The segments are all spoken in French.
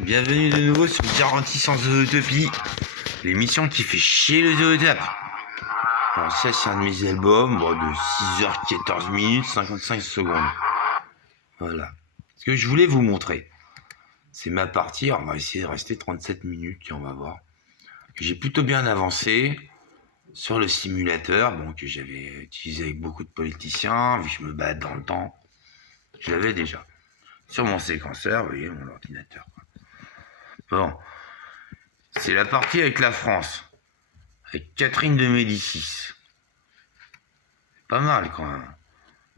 Bienvenue de nouveau sur Garantie sans Zootopie, l'émission qui fait chier le zootop. Alors ça c'est un de mes albums de 6h14 minutes 55 secondes. Voilà. Ce que je voulais vous montrer, c'est ma partie. Alors, on va essayer de rester 37 minutes et on va voir. J'ai plutôt bien avancé sur le simulateur, que j'avais utilisé avec beaucoup de politiciens, vu que je me bats dans le temps. Je l'avais déjà. Sur mon séquenceur, vous voyez, mon ordinateur. Bon. C'est la partie avec la France. Avec Catherine de Médicis. Pas mal quand même.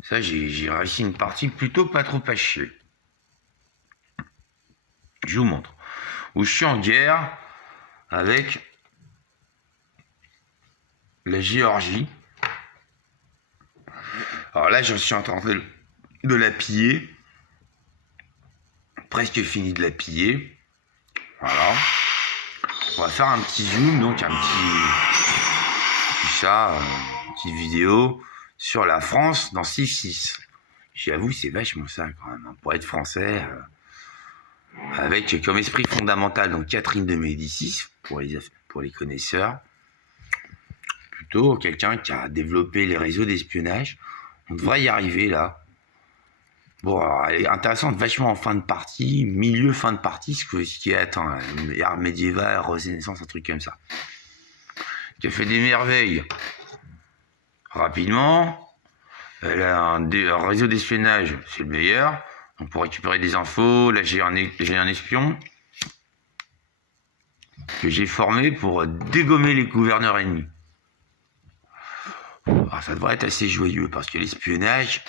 Ça, j'ai réussi une partie plutôt pas trop à chier. Je vous montre. Où je suis en guerre avec la Géorgie. Alors là, je suis en train de la piller. Presque fini de la piller. Voilà. On va faire un petit zoom, donc un petit chat, une petite vidéo sur la France dans 6-6. J'avoue, c'est vachement ça quand même, pour être français, avec comme esprit fondamental donc Catherine de Médicis, pour les connaisseurs, plutôt quelqu'un qui a développé les réseaux d'espionnage. On devrait y arriver là. Bon, alors, elle est intéressante, vachement en fin de partie, milieu fin de partie, ce qui est atteint, ère médiévale, Renaissance, un truc comme ça. Qui a fait des merveilles rapidement. Elle a un réseau d'espionnage, c'est le meilleur. Donc pour récupérer des infos, là j'ai un espion que j'ai formé pour dégommer les gouverneurs ennemis. Alors ça devrait être assez joyeux parce que l'espionnage,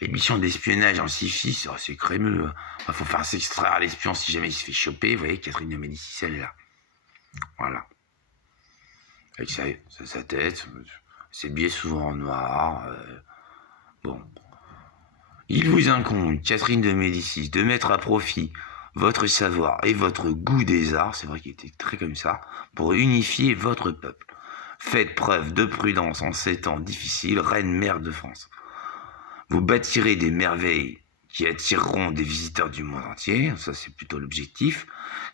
les missions d'espionnage en 6-6, c'est crémeux. Il faut faire s'extraire l'espion si jamais il se fait choper. Vous voyez, Catherine de Médicis, elle est là. Voilà. Avec sa tête, ses biais souvent en noir. Bon. Il vous incombe, Catherine de Médicis, de mettre à profit votre savoir et votre goût des arts, c'est vrai qu'il était très comme ça, pour unifier votre peuple. Faites preuve de prudence en ces temps difficiles, reine mère de France. Vous bâtirez des merveilles qui attireront des visiteurs du monde entier, ça c'est plutôt l'objectif,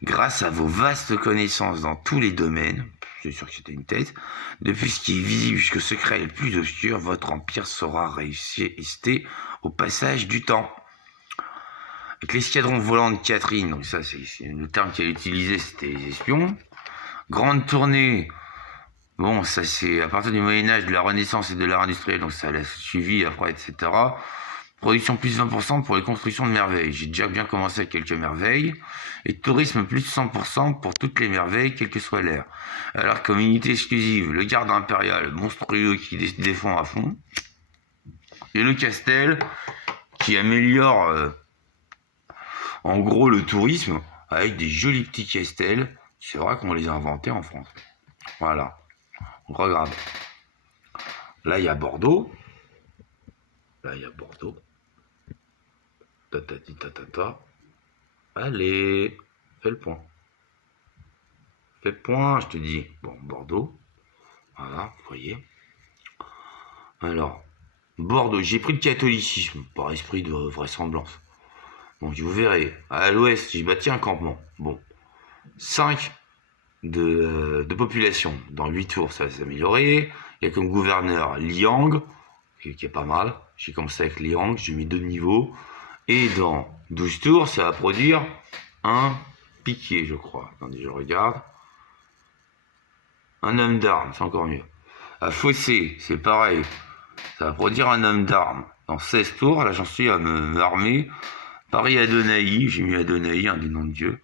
grâce à vos vastes connaissances dans tous les domaines, c'est sûr que c'était une tête, depuis ce qui est visible jusqu'au secret le plus obscur, votre empire saura résister au passage du temps. Avec l'escadron volant de Catherine, donc ça c'est le terme qu'elle utilisait, c'était les espions. Grande tournée, bon ça c'est à partir du Moyen-Âge, de la Renaissance et de l'art industriel, donc ça l'a suivi après, etc. Production plus 20% pour les constructions de merveilles. J'ai déjà bien commencé avec quelques merveilles. Et tourisme plus 100% pour toutes les merveilles, quelle que soit l'ère. Alors comme unité exclusive, le garde impérial monstrueux qui défend à fond. Et le Castel qui améliore en gros le tourisme avec des jolis petits castels. C'est vrai qu'on les a inventés en France. Voilà. On regarde. Là il y a Bordeaux. Là il y a Bordeaux. Ta. Allez, fais le point. Fais le point, je te dis. Bon, Bordeaux. Voilà, vous voyez. Alors, Bordeaux, j'ai pris le catholicisme, par esprit de vraisemblance. Donc, vous verrez, à l'ouest, j'ai bâti un campement. Bon, 5 de population. Dans 8 tours, ça va s'améliorer. Il y a comme gouverneur Liang, qui est pas mal. J'ai commencé avec Liang, j'ai mis 2 niveaux. Et dans 12 tours, ça va produire un piqué, je crois. Attendez, je regarde. Un homme d'armes, c'est encore mieux. À Fossé, c'est pareil. Ça va produire un homme d'armes. Dans 16 tours, là j'en suis à m'armer. Paris Adonai, j'ai mis Adonai, un des noms de Dieu.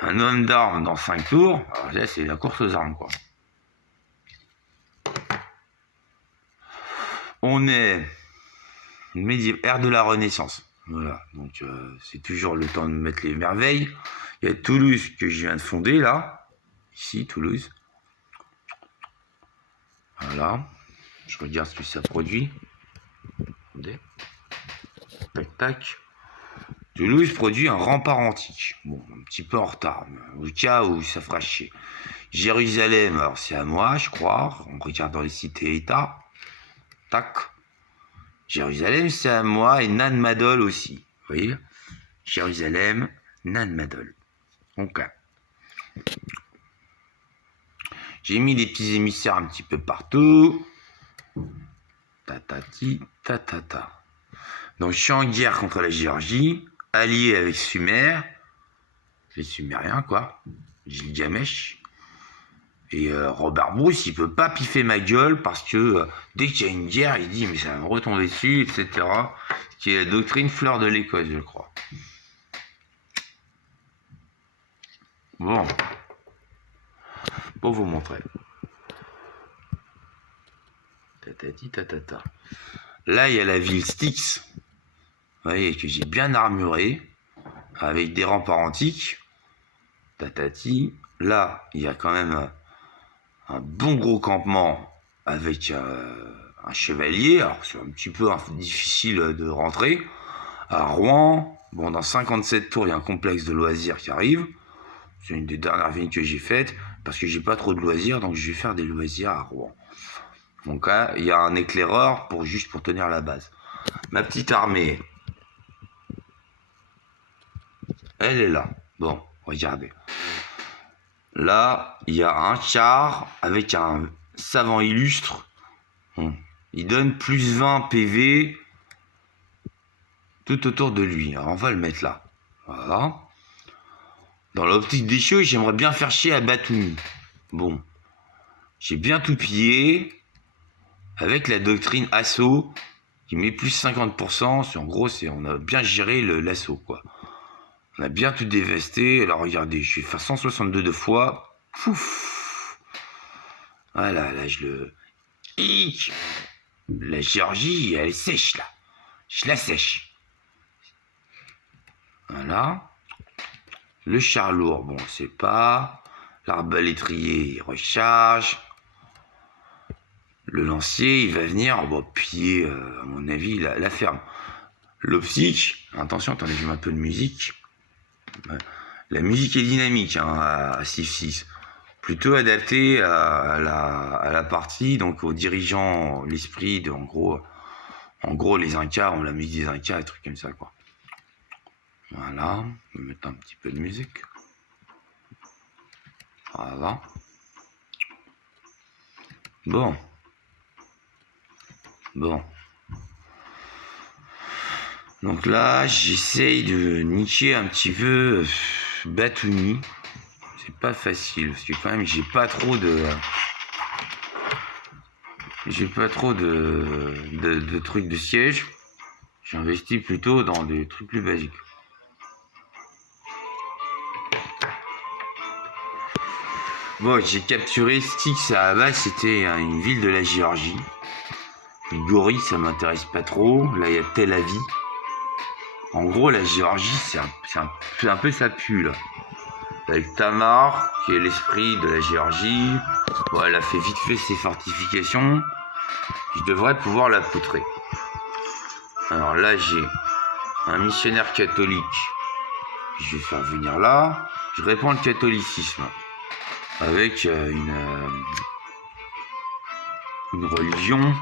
Un homme d'armes dans 5 tours. Alors là, c'est la course aux armes, quoi. On est ère de la Renaissance. Voilà, donc c'est toujours le temps de mettre les merveilles. Il y a Toulouse que je viens de fonder là. Ici, Toulouse. Voilà. Je regarde ce que ça produit. Attendez. Tac, tac. Toulouse produit un rempart antique. Bon, un petit peu en retard, au cas où ça fera chier. Jérusalem, alors c'est à moi, je crois. On regarde dans les cités-états. Tac. Jérusalem, c'est à moi et Nan Madol aussi. Vous voyez? Jérusalem, Nan Madol. Ok. J'ai mis des petits émissaires un petit peu partout. Tatati, tatata. Donc, je suis en guerre contre la Géorgie, allié avec Sumer, les Sumériens, quoi, Gilgamesh. Et Robert Bruce, il peut pas piffer ma gueule parce que dès qu'il y a une guerre, il dit mais ça va me retomber dessus, etc. Ce qui est la doctrine fleur de l'Écosse, je crois. Bon, pour vous montrer. Tatati tatata. Là, il y a la ville Styx. Vous voyez que j'ai bien armuré avec des remparts antiques. Tatati. Là, il y a quand même un bon gros campement avec un chevalier. Alors, c'est un petit peu difficile de rentrer. À Rouen, bon, dans 57 tours, il y a un complexe de loisirs qui arrive. C'est une des dernières villes que j'ai faites parce que j'ai pas trop de loisirs, donc je vais faire des loisirs à Rouen. Donc là, il y a un éclaireur juste pour tenir la base. Ma petite armée, elle est là. Bon, regardez. Là, il y a un char avec un savant illustre. Bon, il donne plus 20 PV tout autour de lui. Alors, on va le mettre là. Voilà. Dans l'optique des choses, j'aimerais bien faire chier à Batumi. Bon. J'ai bien tout pillé avec la doctrine assaut qui met plus 50%. En gros, on a bien géré l'assaut, quoi. On a bien tout dévasté. Alors regardez, je vais faire 162 de fois. Pouf. Voilà, là je le... Hic. La Géorgie, elle est sèche là. Je la sèche. Voilà. Le char lourd, bon, c'est pas. L'arbalétrier, il recharge. Le lancier, il va venir piller, à mon avis, la ferme. L'optique, attention, attendez, je mets un peu de musique. La musique est dynamique à Civ 6. Plutôt adaptée à la partie, donc aux dirigeants, l'esprit de, en gros, les Incas, on la musique des Incas, des trucs comme ça, quoi. Voilà, je vais mettre un petit peu de musique. Voilà. Bon. Donc là, j'essaye de niquer un petit peu Batumi. C'est pas facile, parce que quand même, j'ai pas trop de trucs de siège. J'investis plutôt dans des trucs plus basiques. Bon, j'ai capturé Styx à la base, c'était une ville de la Géorgie. Gori, ça m'intéresse pas trop. Là, il y a Tel Aviv. En gros, la Géorgie, c'est un peu sa pull. Avec Tamar, qui est l'esprit de la Géorgie. Bon, elle a fait vite fait ses fortifications. Je devrais pouvoir la poutrer. Alors là, j'ai un missionnaire catholique que je vais faire venir là. Je répands le catholicisme avec une religion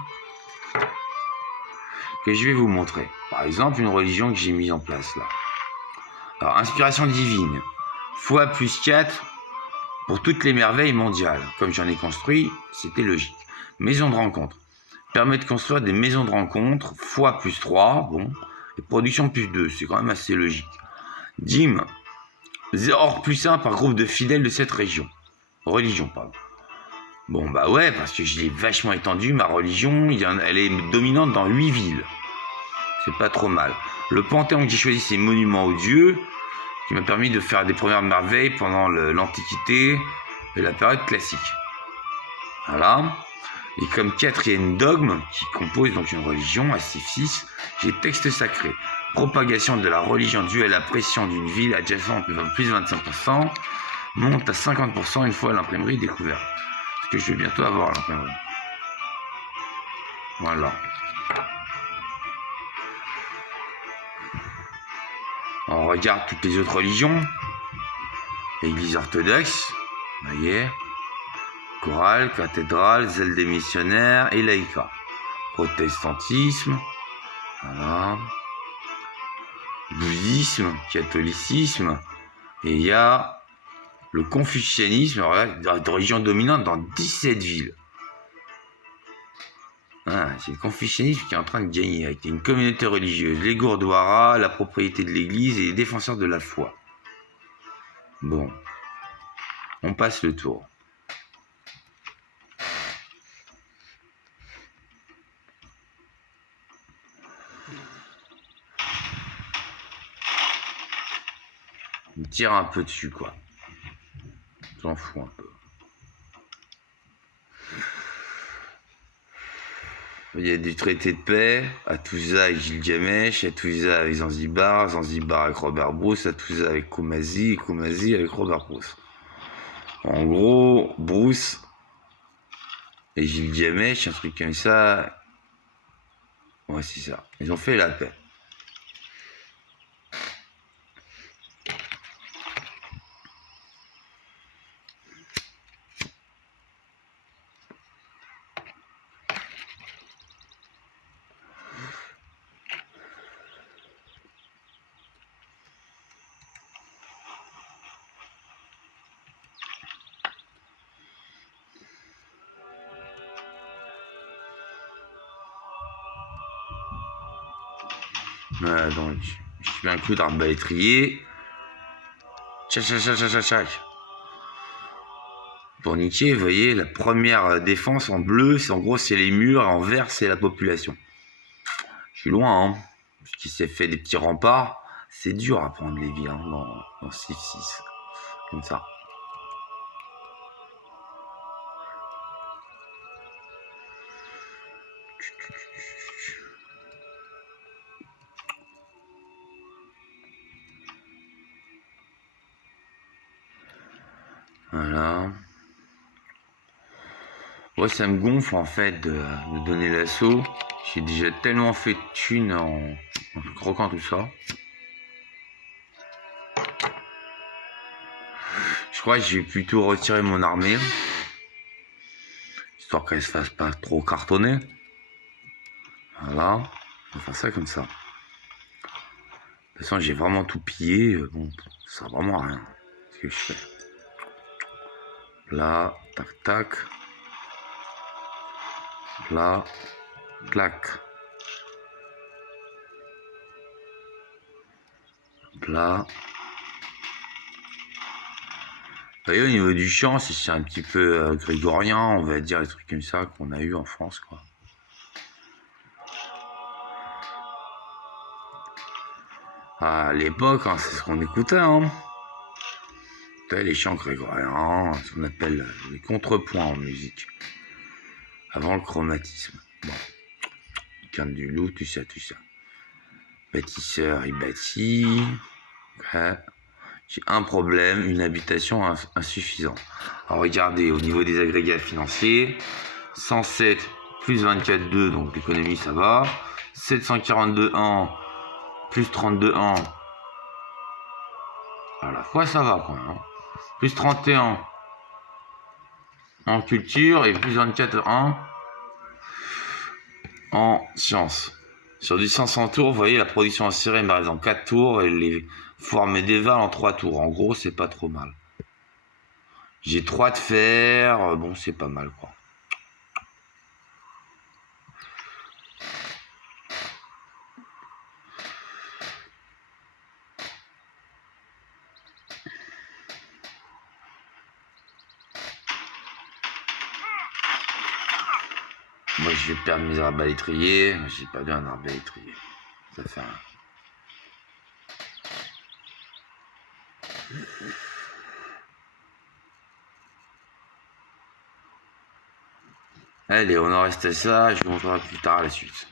que je vais vous montrer. Par exemple, une religion que j'ai mise en place là. Alors, inspiration divine. Foi plus 4 pour toutes les merveilles mondiales. Comme j'en ai construit, c'était logique. Maison de rencontre. Permet de construire des maisons de rencontre. Foi plus 3, bon. Et production plus 2, c'est quand même assez logique. Dîme. Or plus 1 par groupe de fidèles de cette région. Religion, pardon. Bon, bah ouais, parce que je l'ai vachement étendu, ma religion, elle est dominante dans 8 villes. C'est pas trop mal. Le panthéon que j'ai choisi, c'est monument aux dieux, qui m'a permis de faire des premières merveilles pendant l'Antiquité et la période classique. Voilà. Et comme quatrième dogme, qui compose donc une religion, à Civ 6, j'ai texte sacré. Propagation de la religion due à la pression d'une ville adjacente de plus de 25%, monte à 50% une fois l'imprimerie découverte. Parce que je vais bientôt avoir l'imprimerie. Voilà. On regarde toutes les autres religions. Église orthodoxe, vous voyez. Chorale, cathédrale, zèle des missionnaires et laïcat. Protestantisme, voilà. Bouddhisme, catholicisme, et il y a Le confucianisme, alors là, d'origine dominante dans 17 villes. Ah, c'est le confucianisme qui est en train de gagner, avec une communauté religieuse, les Gurdwaras, la propriété de l'église et les défenseurs de la foi. Bon, on passe le tour. On tire un peu dessus, quoi. J'en fous un peu. Il y a du traité de paix, Hattusa avec Gilgamesh, Hattusa avec Zanzibar, Zanzibar avec Robert Bruce, Hattusa avec Kumasi, et Kumasi avec Robert Bruce. En gros, Bruce et Gilgamesh, un truc comme ça. Ouais, c'est ça. Ils ont fait la paix. Voilà, donc, je fais un coup d'arbalétrier. Tchac, tchac, tchac, tchac, tchac. Pour Nietzsche, vous voyez, la première défense en bleu, c'est en gros, c'est les murs, et en vert, c'est la population. Je suis loin, hein. Parce qu'il s'est fait des petits remparts. C'est dur à prendre les villes, hein, dans 6-6. Comme ça. Voilà. Ouais, ça me gonfle en fait de donner l'assaut. J'ai déjà tellement fait de thunes en croquant tout ça. Je crois que je vais plutôt retirer mon armée. Histoire qu'elle se fasse pas trop cartonner. Voilà. On va faire ça comme ça. De toute façon, j'ai vraiment tout pillé. Bon, ça sert vraiment à rien. Ce que je fais. Là, tac, tac. Là, clac. Là. Vous voyez, au niveau du chant, c'est un petit peu grégorien, on va dire, des trucs comme ça qu'on a eu en France, quoi. À l'époque, hein, c'est ce qu'on écoutait, hein. Les chants grégoriens, ce qu'on appelle les contrepoints en musique. Avant le chromatisme. Bon. Canne du loup, tout ça, tout ça. Bâtisseur, il bâtit. Ouais. J'ai un problème, une habitation insuffisante. Alors regardez, au niveau des agrégats financiers, 107 plus 24,2, donc l'économie ça va. 742,1 plus 32,1. À la fois ça va quoi. Hein. Plus 31 en culture et plus 24,1 en sciences. Sur du 500 tours, vous voyez, la production en sirène par exemple 4 tours et les foires médiévales en 3 tours. En gros, c'est pas trop mal. J'ai 3 de fer, bon, c'est pas mal quoi. Moi, je vais perdre mes arbalétriers. J'ai pas bien un arbalétrier. Ça fait rien. Allez, on en reste à ça. Je vous montrerai plus tard la suite.